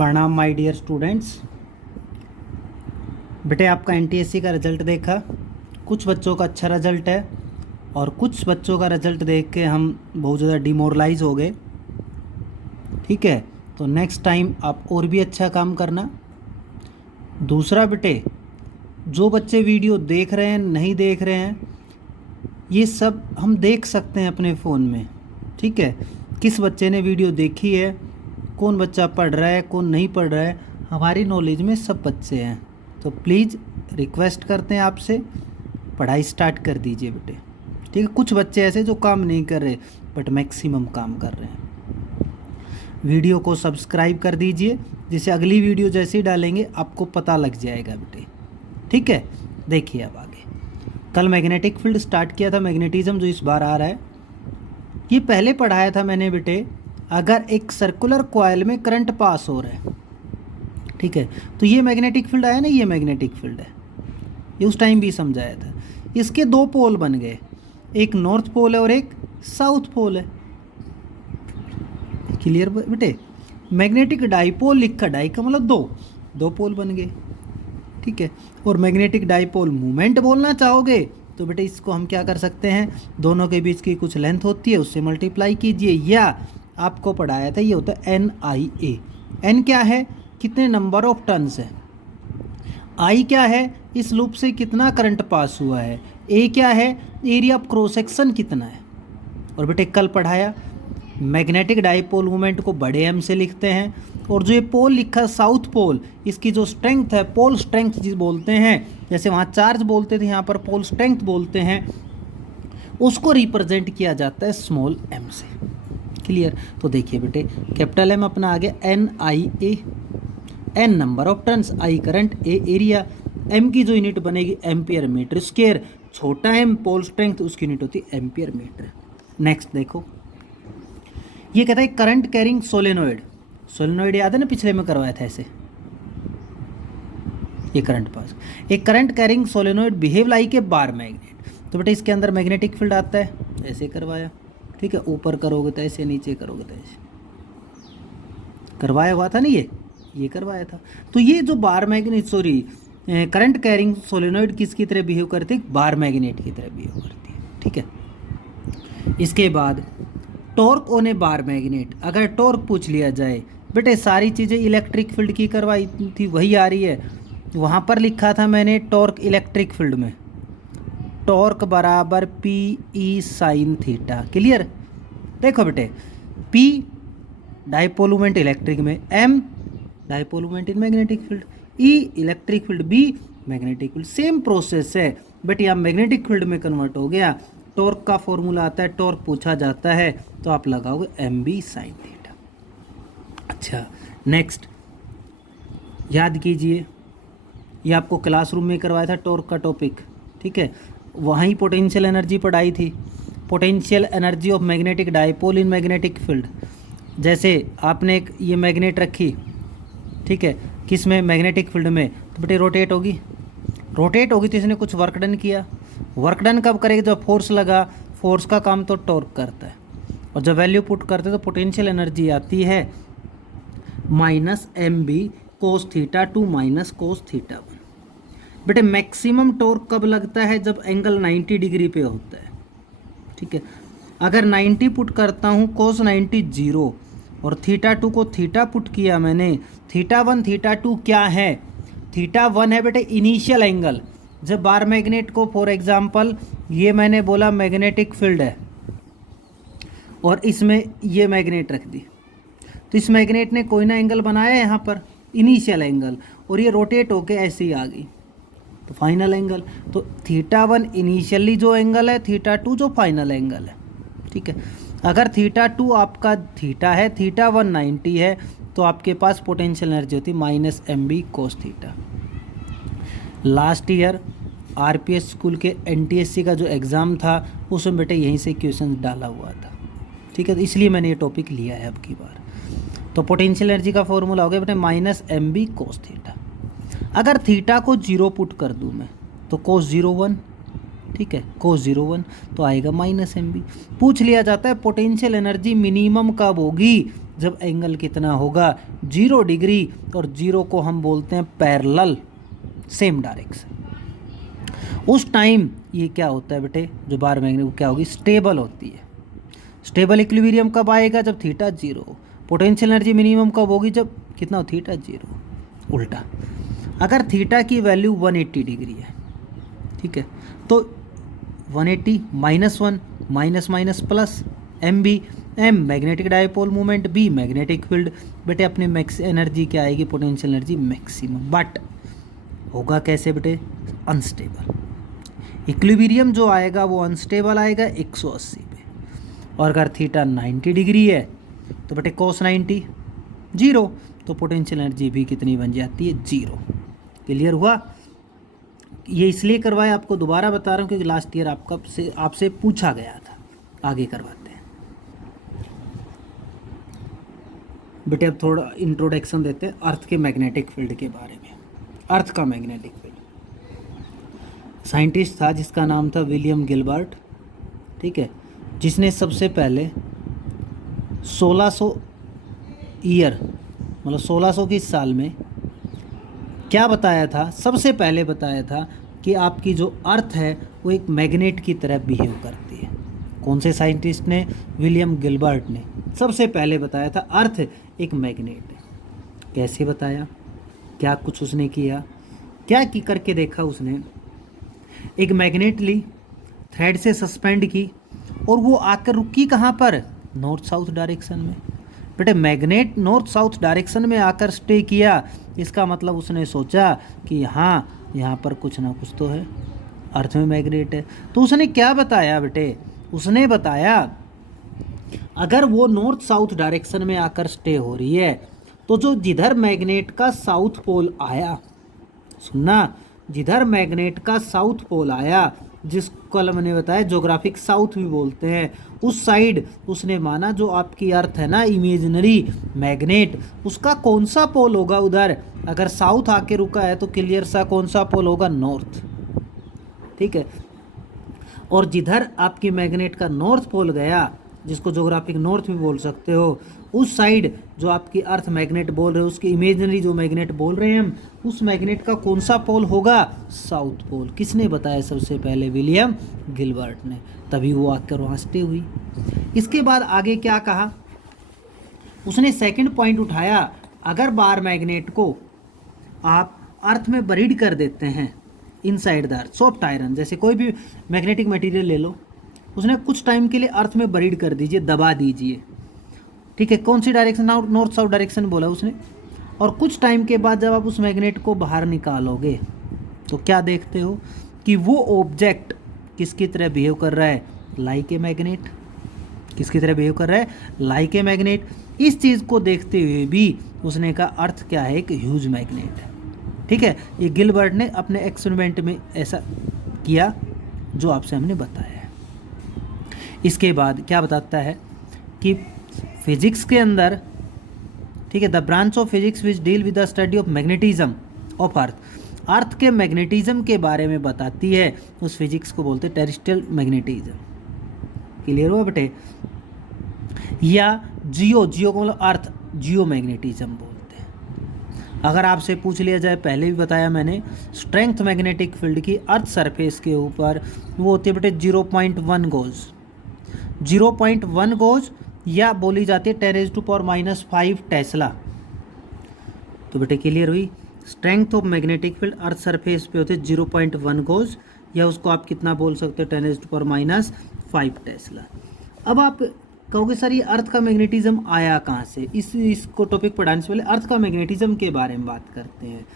प्रणाम my dear students. बेटे आपका एनटीएससी का रिज़ल्ट देखा, कुछ बच्चों का अच्छा रिज़ल्ट है और कुछ बच्चों का रिज़ल्ट देख के हम बहुत ज़्यादा डिमोरलाइज हो गए। ठीक है, तो नेक्स्ट टाइम आप और भी अच्छा काम करना। दूसरा बेटे, जो बच्चे वीडियो देख रहे हैं नहीं देख रहे हैं, ये सब हम देख सकते हैं अपने फ़ोन में। ठीक है, किस बच्चे ने वीडियो देखी है, कौन बच्चा पढ़ रहा है, कौन नहीं पढ़ रहा है, हमारी नॉलेज में सब बच्चे हैं। तो प्लीज़ रिक्वेस्ट करते हैं आपसे, पढ़ाई स्टार्ट कर दीजिए बेटे। ठीक है, कुछ बच्चे ऐसे जो काम नहीं कर रहे बट मैक्सिमम काम कर रहे हैं। वीडियो को सब्सक्राइब कर दीजिए, जिससे अगली वीडियो जैसे ही डालेंगे आपको पता लग जाएगा बेटे। ठीक है, देखिए अब आगे। कल मैग्नेटिक फील्ड स्टार्ट किया था, मैग्नेटिज्म जो इस बार आ रहा है, ये पहले पढ़ाया था मैंने बेटे। अगर एक सर्कुलर कॉइल में करंट पास हो रहा है, ठीक है, तो ये मैग्नेटिक फील्ड आया ना, ये मैग्नेटिक फील्ड है। ये उस टाइम भी समझाया था। इसके दो पोल बन गए, एक नॉर्थ पोल है और एक साउथ पोल है। क्लियर बेटे? मैग्नेटिक डाइपोल लिखा, डाई का मतलब दो पोल बन गए। ठीक है, और मैग्नेटिक डाइपोल मूवमेंट बोलना चाहोगे तो बेटे इसको हम क्या कर सकते हैं, दोनों के बीच की कुछ लेंथ होती है उससे मल्टीप्लाई कीजिए, या आपको पढ़ाया था ये होता है NIA। N क्या है, कितने नंबर ऑफ टर्न्स है। I क्या है, इस लूप से कितना करंट पास हुआ है। A क्या है, एरिया ऑफ क्रॉस सेक्शन कितना है। और बेटे कल पढ़ाया मैग्नेटिक डाइपोल मूवमेंट को बड़े M से लिखते हैं, और जो ये पोल लिखा साउथ पोल, इसकी जो स्ट्रेंथ है, पोल स्ट्रेंथ जिस बोलते हैं, जैसे वहाँ चार्ज बोलते थे यहाँ पर पोल स्ट्रेंथ बोलते हैं, उसको रिप्रेजेंट किया जाता है स्मॉल m से। क्लियर? तो देखिए बेटे, कैपिटल M अपना आ गया NIA, N number of turns, I current, A area, M की जो यूनिट बनेगी एम्पियर मीटर स्क्वायर, छोटा m पोल स्ट्रेंथ, उसकी यूनिट होती है एम्पियर मीटर। नेक्स्ट देखो, ये कहता है करंट कैरिंग सोलेनोइड। सोलेनोइड याद है ना, पिछले में करवाया था ऐसे, ये करंट पास। एक current carrying solenoid behave like a bar magnet. तो बेटा इसके अंदर मैग्नेटिक फील्ड आता है, ऐसे करवाया। ठीक है, ऊपर करोगे तो ऐसे, नीचे करोगे तो ऐसे, करवाया हुआ था ना, ये करवाया था। तो ये जो bar magnet, sorry, current carrying solenoid किसकी तरह बिहेव करती है, बार मैग्नेट की तरह बिहेव करती है। ठीक है, इसके बाद torque on A bar magnet. अगर टॉर्क पूछ लिया जाए, बेटे सारी चीज़ें इलेक्ट्रिक फील्ड की करवाई थी वही आ रही है। वहाँ पर लिखा था मैंने टॉर्क इलेक्ट्रिक फील्ड में, टॉर्क बराबर PE साइन थीटा। क्लियर? देखो बेटे, P डाइपोल मोमेंट इलेक्ट्रिक में, M dipole moment in magnetic field, E electric field, B magnetic field. Same process है बेटे, यहाँ मैग्नेटिक फील्ड में कन्वर्ट हो गया। टॉर्क का फॉर्मूला आता है, टॉर्क पूछा जाता है तो आप लगाओगे MB साइन थीटा। अच्छा, नेक्स्ट याद कीजिए, ये आपको क्लासरूम में करवाया था टॉर्क का टॉपिक। ठीक है, वहीं पोटेंशियल एनर्जी पढ़ाई थी, potential energy of magnetic dipole in magnetic field. जैसे आपने एक ये मैग्नेट रखी, ठीक है, किस में, मैग्नेटिक फील्ड में, तो बेटे रोटेट होगी तो इसने कुछ वर्क डन किया। वर्क डन कब करेगी, जब फोर्स लगा। फोर्स का काम तो टॉर्क करता है, और जब वैल्यू पुट करते हैं तो पोटेंशियल एनर्जी आती है -MB cos theta 2 minus cos theta 1। बेटे मैक्सिमम टॉर्क कब लगता है, जब एंगल 90 डिग्री पे होता है। ठीक है, अगर 90 पुट करता हूँ, कोस 90 0, और थीटा 2 को थीटा पुट किया मैंने, थीटा 1 थीटा 2 क्या है, थीटा 1 है बेटे इनिशियल एंगल। जब बार मैग्नेट को, फॉर एग्जांपल ये मैंने बोला मैग्नेटिक फील्ड है और इसमें ये मैग्नेट रख दी, तो इस मैग्नेट ने कोई ना एंगल बनाया यहाँ पर, इनिशियल एंगल, और ये रोटेट होके ऐसे ही आ गई तो फाइनल एंगल। तो थीटा 1 इनिशियली जो एंगल है, थीटा 2 जो फाइनल एंगल है। ठीक है, अगर थीटा 2 आपका थीटा है, थीटा 1 90 है, तो आपके पास पोटेंशियल एनर्जी होती -MB cos theta. Last year RPS school के NTSC का जो एग्ज़ाम था, उसमें बेटे यहीं से क्वेश्चन डाला हुआ था। ठीक है, तो इसलिए मैंने ये टॉपिक लिया है अब की बार। तो पोटेंशियल एनर्जी का फॉर्मूला हो गया बेटे -MB कोस थीटा। अगर थीटा को 0 पुट कर दूँ मैं, तो कोस 0 1, ठीक है, कोस 0 1 तो आएगा -MB। पूछ लिया जाता है पोटेंशियल एनर्जी मिनिमम कब होगी, जब एंगल कितना होगा 0 डिग्री, और 0 को हम बोलते हैं पैरेलल, सेम डायरेक्शन, उस टाइम ये क्या होता है बेटे, जो बार मैग्नेट वो क्या होगी, स्टेबल होती है। स्टेबल इक्विलिब्रियम कब आएगा, जब थीटा 0 हो। पोटेंशियल एनर्जी मिनिमम कब होगी, जब कितना हो, थीटा 0। उल्टा, अगर थीटा की वैल्यू 180 डिग्री है, ठीक है, तो 180 -1 minus minus plus, M B, M magnetic dipole movement, B magnetic field. बेटे अपने मैक्स एनर्जी क्या आएगी, पोटेंशियल एनर्जी मैक्सिमम, बट होगा कैसे बेटे, अनस्टेबल। इक्विलिब्रियम जो आएगा वो अनस्टेबल आएगा 180 पे, और अगर थीटा 90 डिग्री है तो बेटे cos 90 0, तो पोटेंशियल एनर्जी भी कितनी बन जाती है, 0। क्लियर हुआ। ये इसलिए करवाया, आपको दोबारा बता रहा हूँ क्योंकि लास्ट ईयर आपसे पूछा गया था। आगे करवाते हैं बेटे। अब थोड़ा इंट्रोडक्शन देते हैं अर्थ के मैग्नेटिक फील्ड के बारे में। अर्थ का मैग्नेटिक फील्ड, साइंटिस्ट था जिसका नाम था विलियम गिलबर्ट, ठीक है, जिसने सबसे पहले 1600 ईयर मतलब 1600 की साल में क्या बताया था, सबसे पहले बताया था कि आपकी जो अर्थ है वो एक मैग्नेट की तरह बिहेव करती है। कौन से साइंटिस्ट ने, विलियम गिलबर्ट ने सबसे पहले बताया था अर्थ एक मैग्नेट है। कैसे बताया, क्या कुछ उसने किया, क्या की करके देखा उसने, एक मैग्नेट ली, थ्रेड से सस्पेंड की, और वो आकर रुकी कहाँ पर, नॉर्थ साउथ डायरेक्शन में। बेटे मैग्नेट नॉर्थ साउथ डायरेक्शन में आकर स्टे किया, इसका मतलब उसने सोचा कि हाँ यहाँ पर कुछ ना कुछ तो है, अर्थ में मैग्नेट है। तो उसने क्या बताया बेटे, उसने बताया अगर वो नॉर्थ साउथ डायरेक्शन में आकर स्टे हो रही है तो जो जिधर मैग्नेट का साउथ पोल आया, सुनना, जिधर मैग्नेट का साउथ पोल आया, जिसको कल मैंने बताया ज्योग्राफिक साउथ भी बोलते हैं, उस साइड उसने माना जो आपकी अर्थ है ना, इमेजिनरी मैग्नेट, उसका कौन सा पोल होगा उधर, अगर साउथ आके रुका है तो क्लियर सा कौन सा पोल होगा, नॉर्थ, ठीक है। और जिधर आपकी मैग्नेट का नॉर्थ पोल गया, जिसको ज्योग्राफिक नॉर्थ भी बोल सकते हो, उस साइड जो आपकी अर्थ मैग्नेट बोल रहे हो, उसकी इमेजिनरी जो मैग्नेट बोल रहे हैं हम, उस मैग्नेट का कौन सा पोल होगा, साउथ पोल। किसने बताया सबसे पहले, विलियम गिलबर्ट ने, तभी वो आकर वहाँ स्टे हुई। इसके बाद आगे क्या कहा उसने, सेकंड पॉइंट उठाया, अगर बार मैग्नेट को आप अर्थ में बरीड कर देते हैं inside the earth, soft iron जैसे कोई भी मैग्नेटिक मटेरियल ले लो, उसने कुछ टाइम के लिए अर्थ में बरीड कर दीजिए, दबा दीजिए, ठीक है, कौन सी डायरेक्शन, नॉर्थ साउथ डायरेक्शन बोला उसने। और कुछ टाइम के बाद जब आप उस मैग्नेट को बाहर निकालोगे तो क्या देखते हो कि वो ऑब्जेक्ट किसकी तरह बिहेव कर रहा है, लाइक ए मैग्नेट। किसकी तरह बिहेव कर रहा है, लाइक ए मैग्नेट। इस चीज़ को देखते हुए भी उसने कहा अर्थ क्या है, एक ह्यूज मैग्नेट है, ठीक है। ये गिलबर्ट ने अपने एक्सपेरिमेंट में ऐसा किया जो आपसे हमने बताया है। इसके बाद क्या बताता है कि फिजिक्स के अंदर, ठीक है, the branch of physics which deal with the study of magnetism of earth, earth के मैग्नेटिज्म के बारे में बताती है, उस फिजिक्स को बोलते हैं टेरेस्ट्रियल मैग्नेटिज्म। क्लियर हुआ बेटे। या जियो को मतलब अर्थ, जियो मैग्नेटिज्म बोलते हैं। अगर आपसे पूछ लिया जाए, पहले भी बताया मैंने, स्ट्रेंथ मैग्नेटिक फील्ड की अर्थ सरफेस के ऊपर वो होती है बेटे 0.1 गोज, 0.1 गोज, या बोली जाती है 10⁻⁻5 टेस्ला। तो बेटे क्लियर हुई, strength of magnetic field earth surface पे होते 0.1 गोज, या उसको आप कितना बोल सकते हो 10⁻5 टेस्ला। अब आप कहोगे सर ये अर्थ का मैग्नेटिज्म आया कहाँ से, इसको टॉपिक पढ़ाने से पहले अर्थ का मैग्नेटिज्म के बारे में बात करते हैं।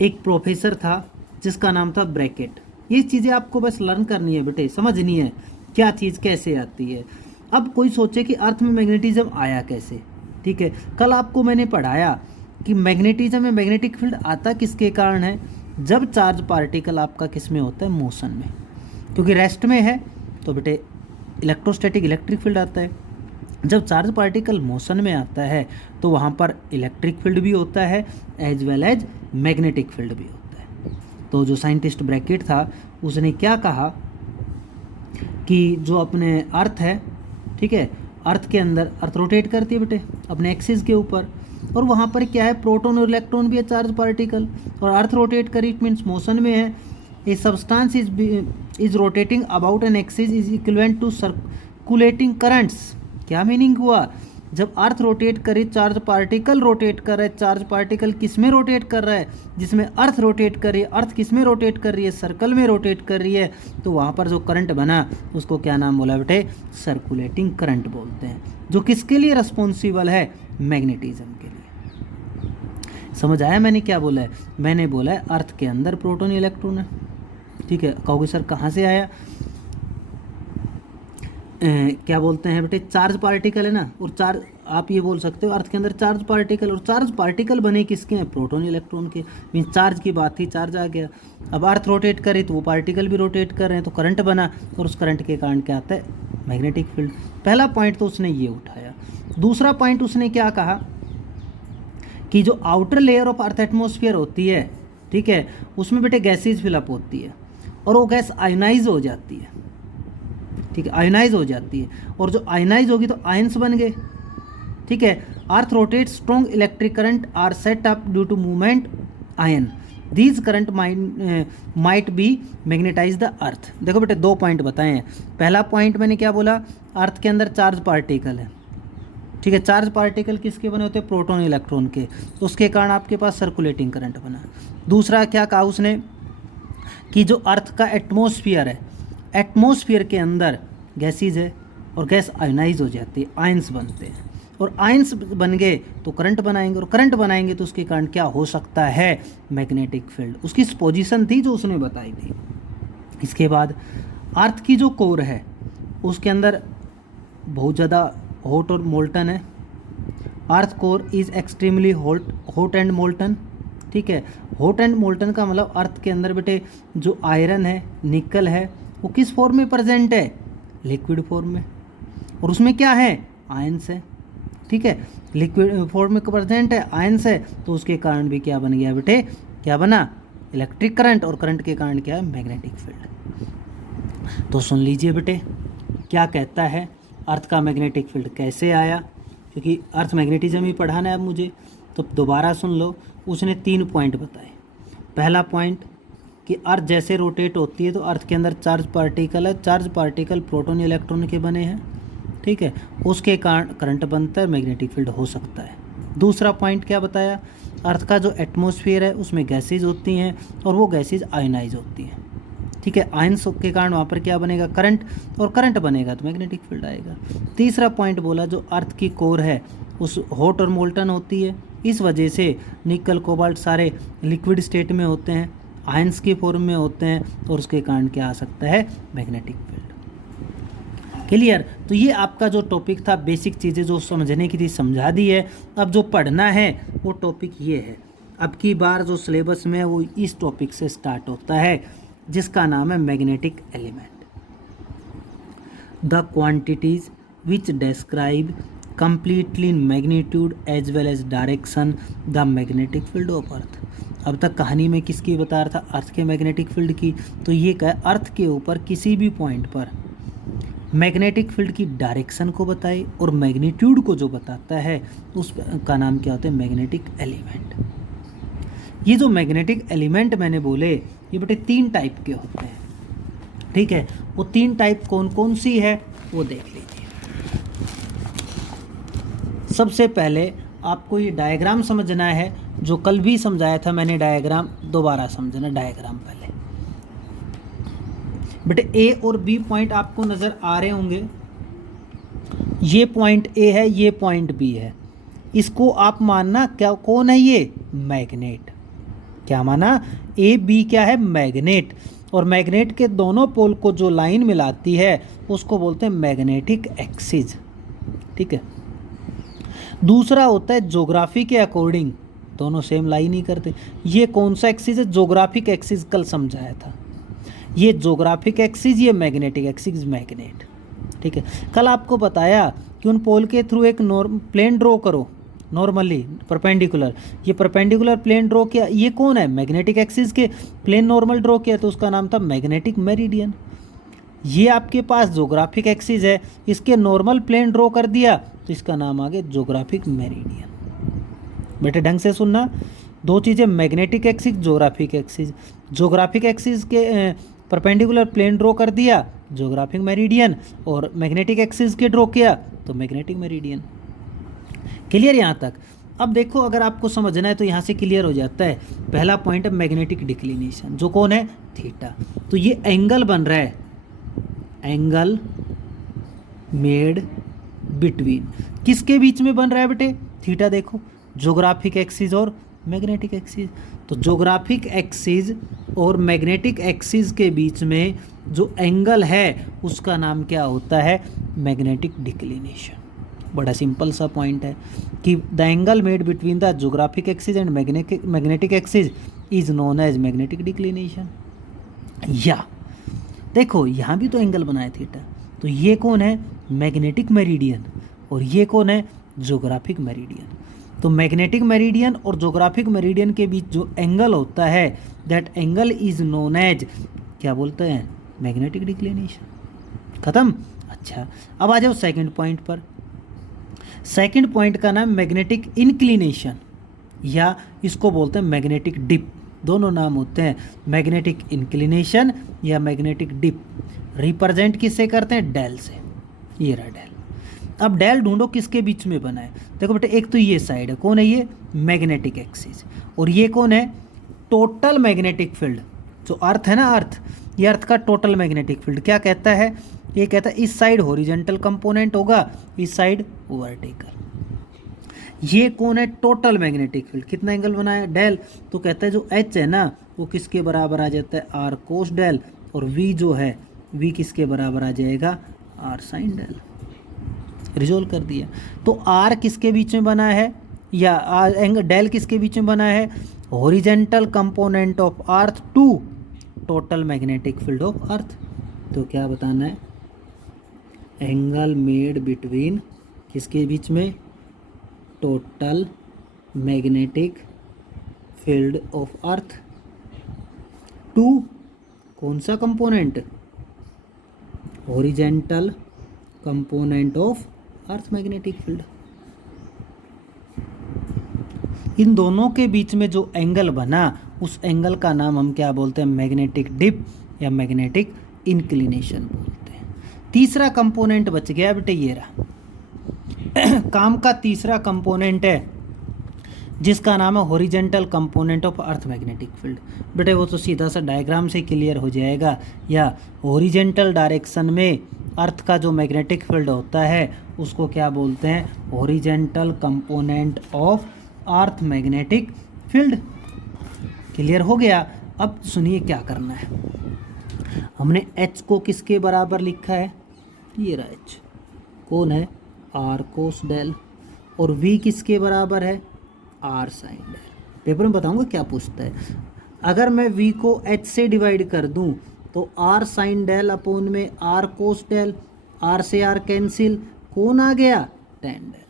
एक प्रोफेसर था जिसका नाम था ब्रैकेट। ये चीज़ें आपको बस लर्न करनी है बेटे, समझनी है क्या चीज़ कैसे आती है। अब कोई सोचे कि अर्थ में मैग्नेटिज्म आया कैसे, ठीक है। कल आपको मैंने पढ़ाया कि मैग्नेटिज्म में मैग्नेटिक फील्ड आता किसके कारण है, जब चार्ज पार्टिकल आपका किस में होता है, मोशन में, क्योंकि रेस्ट में है तो बेटे इलेक्ट्रोस्टैटिक इलेक्ट्रिक फील्ड आता है। जब चार्ज पार्टिकल मोशन में आता है तो वहाँ पर इलेक्ट्रिक फील्ड भी होता है as well as magnetic field भी होता है। तो जो साइंटिस्ट ब्रैकेट था उसने क्या कहा कि जो अपने अर्थ है, ठीक है, अर्थ के अंदर अर्थ रोटेट करती है बेटे अपने एक्सिस के ऊपर, और वहाँ पर क्या है, प्रोटॉन और इलेक्ट्रॉन भी है, चार्ज पार्टिकल, और अर्थ रोटेट करी इट मीन्स मोशन में है। A substance is rotating about an axis is equivalent to circulating currents. क्या मीनिंग हुआ, जब अर्थ रोटेट करे चार्ज पार्टिकल रोटेट कर रहा है, चार्ज पार्टिकल किस में रोटेट कर रहा है, जिसमें अर्थ रोटेट कर रही है, अर्थ किस में रोटेट कर रही है, सर्कल में रोटेट कर रही है, तो वहाँ पर जो करंट बना उसको क्या नाम बोला बेटे, सर्कुलेटिंग करंट बोलते हैं, जो किसके लिए रिस्पॉन्सिबल है, मैग्नेटिज्म के लिए। समझ आया मैंने क्या बोला है, मैंने बोला है अर्थ के अंदर प्रोटॉन इलेक्ट्रॉन है, ठीक है। कहोगे सर कहाँ से आया, क्या बोलते हैं बेटे, चार्ज पार्टिकल है ना, और चार्ज आप ये बोल सकते हो अर्थ के अंदर चार्ज पार्टिकल, और चार्ज पार्टिकल बने किसके हैं, प्रोटॉन इलेक्ट्रॉन के, मीन चार्ज की बात थी, चार्ज आ गया। अब अर्थ रोटेट करे तो वो पार्टिकल भी रोटेट कर रहे हैं, तो करंट बना, और उस करंट के कारण क्या आता है, मैग्नेटिक फील्ड। पहला पॉइंट तो उसने ये उठाया। दूसरा पॉइंट उसने क्या कहा कि जो outer layer of earth atmosphere होती है, ठीक है, उसमें बेटे गैसेज फिलअप होती है, और वो गैस आयोनाइज हो जाती है, ठीक है, आयोनाइज हो जाती है, और जो आयोनाइज होगी तो आयंस बन गए, ठीक है। Earth rotate, strong electric current are set up due to movement ion, these current might be magnetize the earth. देखो बेटे दो पॉइंट बताए हैं। पहला पॉइंट मैंने क्या बोला, अर्थ के अंदर चार्ज पार्टिकल है, ठीक है, चार्ज पार्टिकल किसके बने होते हैं, प्रोटॉन इलेक्ट्रॉन के, तो उसके कारण आपके पास सर्कुलेटिंग करंट बना। दूसरा क्या कहा उसने कि जो अर्थ का एटमॉस्फेयर है, एटमॉस्फेयर के अंदर गैसेज है, और गैस आयोनाइज हो जाती है, आयंस बनते हैं, और आयंस बन गए तो करंट बनाएंगे, और करंट बनाएंगे तो उसके कारण क्या हो सकता है, मैग्नेटिक फील्ड। उसकी पोजीशन थी जो उसने बताई थी। इसके बाद अर्थ की जो कोर है उसके अंदर बहुत ज़्यादा हॉट और मोल्टन है, earth core is extremely hot and molten, ठीक है। हॉट एंड मोल्टन का मतलब अर्थ के अंदर बेटे जो आयरन है, निकल है, वो किस फॉर्म में प्रेजेंट है, लिक्विड फॉर्म में, और उसमें क्या है, आयंस है, ठीक है, लिक्विड फॉर्म में प्रेजेंट है, आयंस है, तो उसके कारण भी क्या बन गया बेटे, क्या बना, इलेक्ट्रिक करंट, और करंट के कारण क्या है, मैग्नेटिक फील्ड। तो सुन लीजिए बेटे क्या कहता है, अर्थ का मैग्नेटिक फील्ड कैसे आया, क्योंकि अर्थ मैग्नेटिज्म ही पढ़ाना है अब मुझे, तो दोबारा सुन लो। उसने 3 पॉइंट बताए। पहला पॉइंट कि अर्थ जैसे रोटेट होती है तो अर्थ के अंदर चार्ज पार्टिकल है, चार्ज पार्टिकल प्रोटॉन इलेक्ट्रॉन के बने हैं, ठीक है, उसके कारण करंट बनता है, मैग्नेटिक फील्ड हो सकता है। दूसरा पॉइंट क्या बताया, अर्थ का जो एटमॉस्फेयर है उसमें गैसेज होती हैं, और वो गैसेज आयोनाइज होती हैं, ठीक है, आयंस के कारण वहाँ पर क्या बनेगा, करंट, और करंट बनेगा तो मैग्नेटिक फील्ड आएगा। तीसरा पॉइंट बोला जो अर्थ की कोर है उस हॉट और मोल्टन होती है, इस वजह से निकल कोबाल्ट सारे लिक्विड स्टेट में होते हैं, आयंस की फॉर्म में होते हैं, और उसके कारण क्या आ सकता है, मैग्नेटिक फील्ड। क्लियर। तो ये आपका जो टॉपिक था, बेसिक चीज़ें जो समझने की थी समझा दी है। अब जो पढ़ना है वो टॉपिक ये है, अब की बार जो सिलेबस में है वो इस टॉपिक से स्टार्ट होता है, जिसका नाम है magnetic element, the quantities which describe completely magnitude as well as direction the magnetic field of earth. अब तक कहानी में किसकी बता रहा था, अर्थ के मैग्नेटिक फील्ड की। तो ये क्या है, अर्थ के ऊपर किसी भी पॉइंट पर मैग्नेटिक फील्ड की डायरेक्शन को बताए, और मैग्नीट्यूड को जो बताता है उस का नाम क्या होता है, मैग्नेटिक एलिमेंट। ये जो मैग्नेटिक एलिमेंट मैंने बोले ये बेटे 3 टाइप के होते हैं, ठीक है। वो 3 टाइप कौन कौन सी है वो देख लीजिए। सबसे पहले आपको ये डायग्राम समझना है, जो कल भी समझाया था मैंने डायग्राम, दोबारा समझना डायग्राम पहले। बेटे ए और बी पॉइंट आपको नज़र आ रहे होंगे, ये पॉइंट ए है, ये पॉइंट बी है, इसको आप मानना क्या, कौन है ये, मैग्नेट। क्या माना, ए बी क्या है, मैग्नेट, और मैग्नेट के दोनों पोल को जो लाइन मिलाती है उसको बोलते हैं मैग्नेटिक एक्सिस, ठीक है। दूसरा होता है ज्योग्राफी के अकॉर्डिंग, दोनों सेम लाइन ही करते। ये कौन सा एक्सिस है, ज्योग्राफिक एक्सिस, कल समझाया था। ये ज्योग्राफिक एक्सिस, ये मैग्नेटिक एक्सिस, मैग्नेट, ठीक है। कल आपको बताया कि उन पोल के थ्रू एक प्लेन ड्रॉ करो, नॉर्मली परपेंडिकुलर, ये परपेंडिकुलर प्लेन ड्रॉ किया, ये कौन है, मैग्नेटिक एक्सिस के प्लेन नॉर्मल ड्रॉ किया, तो उसका नाम था मैग्नेटिक मेरिडियन। ये आपके पास जोग्राफिक एक्सिस है, इसके नॉर्मल प्लेन ड्रॉ कर दिया तो इसका नाम आ गया जोग्राफिक मेरिडियन। बेटे ढंग से सुनना, दो चीज़ें, magnetic axis, geographic axis. Geographic axis के परपेंडिकुलर प्लेन ड्रॉ कर दिया जोग्राफिक मेरिडियन, और मैग्नेटिक एक्सिस के ड्रॉ किया तो मैग्नेटिक मेरिडियन। क्लियर यहाँ तक? अब देखो, अगर आपको समझना है तो यहाँ से क्लियर हो जाता है। पहला पॉइंट है मैग्नेटिक डिक्लिनेशन, जो कौन है, थीटा। तो ये एंगल बन रहा है, एंगल मेड बिटवीन, किसके बीच में बन रहा है बेटे, थीटा। देखो, जोग्राफिक एक्सिस और मैग्नेटिक एक्सिस। तो जोग्राफिक एक्सिस और मैग्नेटिक एक्सिस के बीच में जो एंगल है उसका नाम क्या होता है, मैग्नेटिक डिक्लिनेशन। बड़ा सिंपल सा पॉइंट है कि the angle made between the geographic axis and magnetic axis is known as magnetic declination. या देखो, यहाँ भी तो एंगल बनाया थीटा, तो ये कौन है, मैग्नेटिक मेरिडियन, और ये कौन है, जोग्राफिक मेरिडियन। तो मैग्नेटिक मेरिडियन और जोग्राफिक मेरिडियन के बीच जो एंगल होता है, that angle is known as, क्या बोलते हैं, मैग्नेटिक डिक्लिनेशन। खत्म। अच्छा, अब आ जाओ सेकंड पॉइंट पर। सेकंड पॉइंट का नाम मैग्नेटिक इंक्लिनेशन, या इसको बोलते हैं मैग्नेटिक डिप। दोनों नाम होते हैं, मैग्नेटिक इंक्लिनेशन या मैग्नेटिक डिप। रिप्रेजेंट किससे करते हैं, डेल से। ये रहा डेल। अब डेल ढूंढो किसके बीच में बना है। देखो बेटे, एक तो ये साइड है, कौन है ये, मैग्नेटिक एक्सिस, और ये कौन है, टोटल मैग्नेटिक फील्ड। जो अर्थ है ना, अर्थ, ये अर्थ का टोटल मैग्नेटिक फील्ड क्या कहता है, ये कहता है इस साइड हॉरिजॉन्टल कंपोनेंट होगा, इस साइड वर्टिकल। ये कौन है, टोटल मैग्नेटिक फील्ड। कितना एंगल बनाया, डेल। तो कहता है जो एच है ना वो किसके बराबर आ जाता है, आर कोस डेल, और वी जो है, वी किसके बराबर आ जाएगा, आर साइन डेल। रिजोल्व कर दिया। तो आर किसके बीच में बना है, या आर एंगल डेल किसके बीच में बना है, horizontal component of earth to total magnetic field of earth. तो क्या बताना है, एंगल मेड बिटवीन, किसके बीच में, total magnetic field of earth to कौन सा component, horizontal component of earth magnetic field. इन दोनों के बीच में जो एंगल बना, उस एंगल का नाम हम क्या बोलते हैं, मैग्नेटिक डिप या मैग्नेटिक इंक्लिनेशन बोलते हैं। तीसरा कंपोनेंट बच गया बेटे, ये रहा। काम का तीसरा कंपोनेंट है जिसका नाम है horizontal component of earth magnetic field. बेटे वो तो सीधा सा डायग्राम से क्लियर हो जाएगा। या हॉरिजॉन्टल डायरेक्शन में अर्थ का जो मैग्नेटिक फील्ड होता है उसको क्या बोलते हैं, horizontal component of earth magnetic field. Clear हो गया? अब सुनिए क्या करना है। हमने एच को किसके बराबर लिखा है, ये रहा एच, कौन है, आर कोस डेल, और वी किसके बराबर है, आर साइन डेल। पेपर में बताऊंगा क्या पूछता है। अगर मैं वी को एच से डिवाइड कर दूं तो आर साइन डेल अपोन में आर कोस डेल, आर से आर कैंसिल, कौन आ गया, टेन डेल।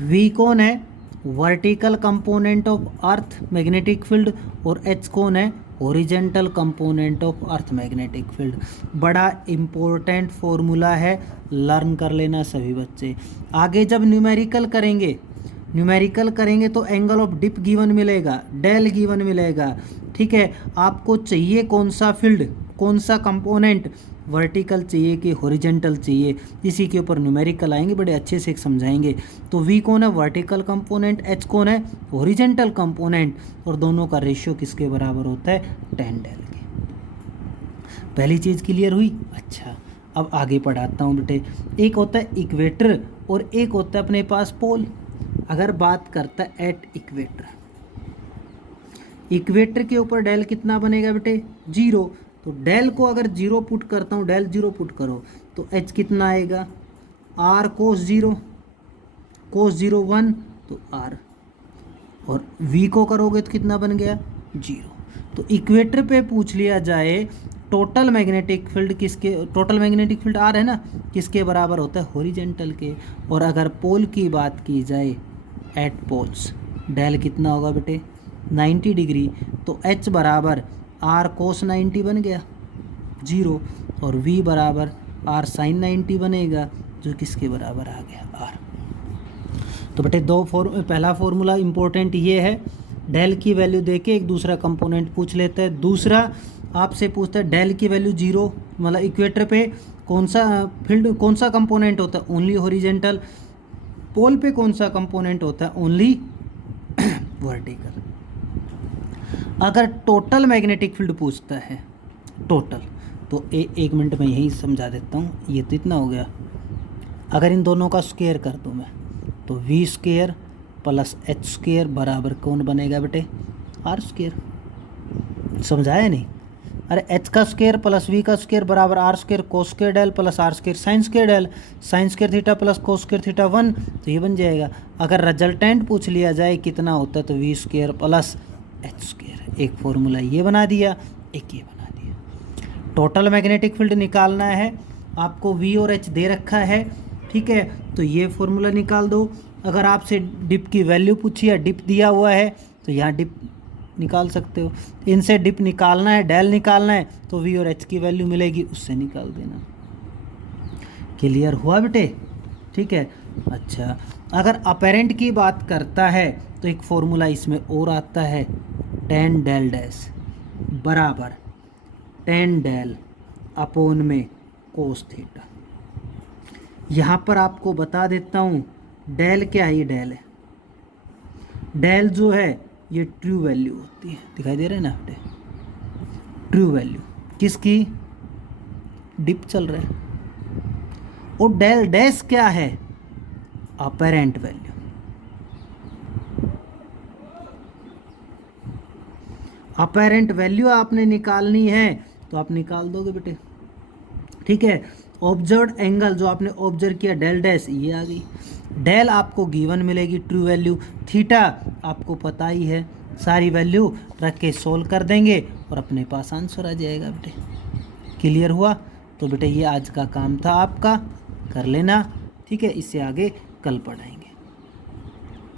वी कौन है, vertical component of earth magnetic field, और एच कौन है, horizontal component of earth magnetic field. बड़ा इम्पोर्टेंट फॉर्मूला है, लर्न कर लेना सभी बच्चे। आगे जब न्यूमेरिकल करेंगे तो एंगल ऑफ डिप गिवन मिलेगा, डेल गिवन मिलेगा, ठीक है। आपको चाहिए कौन सा फील्ड, कौन सा कंपोनेंट, वर्टिकल चाहिए कि हॉरिजॉन्टल चाहिए, इसी के ऊपर न्यूमेरिकल आएंगे, बड़े अच्छे से समझाएंगे। तो वी कौन है, वर्टिकल कंपोनेंट, एच कौन है, हॉरिजॉन्टल कंपोनेंट, और दोनों का रेशियो किसके बराबर होता है, 10 डेल के। पहली चीज़ क्लियर हुई? अच्छा, अब आगे पढ़ाता हूँ बेटे। एक होता है इक्वेटर और एक होता है अपने पास पोल। अगर बात करता है एट इक्वेटर, इक्वेटर के ऊपर डेल कितना बनेगा बेटे, 0। तो डेल को अगर 0 पुट करता हूँ, डेल 0 पुट करो तो एच कितना आएगा, आर कोस 0, कोस 0 1, तो आर, और वी को करोगे तो कितना बन गया, 0। तो इक्वेटर पे पूछ लिया जाए टोटल मैग्नेटिक फील्ड किसके, टोटल मैग्नेटिक फील्ड आर है ना, किसके बराबर होता है, हॉरिजॉन्टल के। और अगर पोल की बात की जाए, एट पोल्स डेल कितना होगा बेटे, 90 डिग्री। तो एच बराबर आर कोस 90 बन गया। 0 और v बराबर r sin 90 बनेगा, जो किसके बराबर आ गया r। तो बेटे पहला फॉर्मूला इंपॉर्टेंट ये है, डेल की वैल्यू देके एक दूसरा कंपोनेंट पूछ लेता है। दूसरा आपसे पूछता है डेल की वैल्यू 0, मतलब इक्वेटर पे कौन सा कंपोनेंट होता है, ओनली हॉरिजेंटल। पोल पे कौन सा कंपोनेंट होता है, ओनली वर्टिकल। अगर टोटल मैग्नेटिक फील्ड पूछता है, टोटल, तो एक मिनट में यही समझा देता हूँ। ये तो इतना हो गया, अगर इन दोनों का स्क्वायर कर दूँ मैं, तो V square plus H square बराबर कौन बनेगा बेटे, आर स्क्वायर। समझाया नहीं? अरे एच का स्क्वायर प्लस वी का स्क्वायर बराबर R square cos square del plus R square sine square del, sine square theta plus cos square theta 1, तो ये बन जाएगा। अगर रिजल्टेंट पूछ लिया जाए कितना होता है, तो V square plus H square. एक फॉर्मूला ये बना दिया, एक ये बना दिया। टोटल मैग्नेटिक फील्ड निकालना है आपको, वी और एच दे रखा है, ठीक है, तो ये फॉर्मूला निकाल दो। अगर आपसे डिप की वैल्यू पूछी है, डिप दिया हुआ है, तो यहाँ डिप निकाल सकते हो। इनसे डिप निकालना है, डेल निकालना है, तो वी और एच की वैल्यू मिलेगी, उससे निकाल देना। क्लियर हुआ बेटे? ठीक है। अच्छा, अगर अपेरेंट की बात करता है तो एक फॉर्मूला इसमें और आता है, टेन डेल डैश बराबर टेन डेल अपोन में कोस थीटा। यहाँ पर आपको बता देता हूँ, डेल क्या है, ये डेल है। डेल जो है ये ट्रू वैल्यू होती है, दिखाई दे रहा है ना बेटे, ट्रू वैल्यू किसकी, डिप चल रहा है। और डेल डैश क्या है, अपेरेंट वैल्यू। अपेरेंट वैल्यू आपने निकालनी है तो आप निकाल दोगे बेटे, ठीक है। ऑब्जर्व्ड एंगल जो आपने ऑब्जर्व किया, डेल डैश, ये आ गई। डेल आपको गिवन मिलेगी ट्रू वैल्यू, थीटा आपको पता ही है, सारी वैल्यू रख के सोल्व कर देंगे और अपने पास आंसर आ जाएगा बेटे। क्लियर हुआ? तो बेटे ये आज का काम था आपका, कर लेना, ठीक है। इससे आगे कल पढ़ाएंगे।